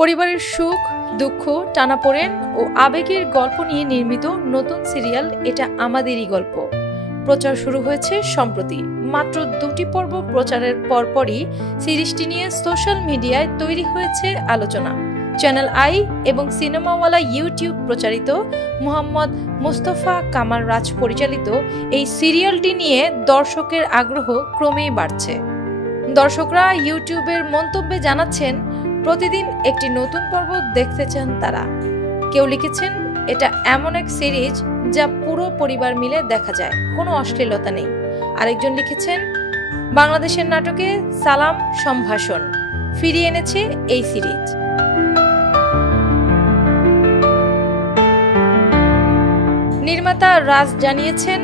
পরিবারের সুখ, দুঃখ, টানাপোড়েন ও আবেগের গল্প নিয়ে নির্মিত নতুন সিরিয়াল এটা আমাদেরই গল্প প্রচার শুরু হয়েছে সম্প্রতি। মাত্র 2টি পর্ব প্রচারের পরপরই সিরিজটি নিয়ে সোশ্যাল মিডিয়ায় তৈরি হয়েছে আলোচনা। চ্যানেল আই এবং সিনেমাওয়ালা ইউটিউব প্রচারিত মোহাম্মদ মুস্তফা কামাল রাজ পরিচালিত এই সিরিয়ালটি নিয়ে দর্শকের আগ্রহ ক্রমেই বাড়ছে। দর্শকরা ইউটিউবের মন্তব্যে জানাচ্ছেন প্রতিদিন একটি নতুন পর্ব দেখতে চান তারা। কেউ লিখেছেন এটা এমন এক সিরিজ যা পুরো পরিবার মিলে দেখা যায়, কোনো অশ্লীলতা নেই। আরেকজন লিখেছেন বাংলাদেশের নাটকে সালাম সম্ভাষণ ফিরিয়ে এনেছে এই সিরিজ। নির্মাতা রাজ জানিয়েছেন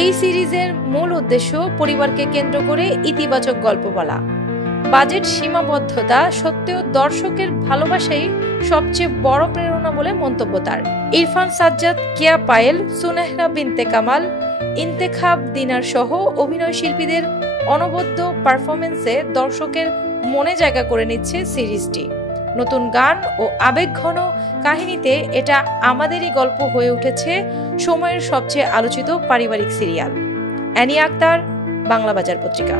এই সিরিজের মূল উদ্দেশ্য পরিবারকে কেন্দ্র করে ইতিবাচক গল্প বলা। বাজেট সীমাবদ্ধতা সত্ত্বেও দর্শকের ভালোবাসাই সবচেয়ে বড় প্রেরণা বলে মন্তব্য তার। ইরফান সাজ্জাদ, কেয়া পায়েল, সুনেহরা বিনতে কামাল, ইন্তেখাব দিনার সহ অভিনয় শিল্পীদের অনবদ্য পারফরমেন্সে দর্শকের মনে জায়গা করে নিচ্ছে সিরিজটি। নতুন গান ও আবেগঘন কাহিনীতে এটা আমাদেরই গল্প হয়ে উঠেছে সময়ের সবচেয়ে আলোচিত পারিবারিক সিরিয়াল। অ্যানি আক্তার, বাংলা বাজার পত্রিকা।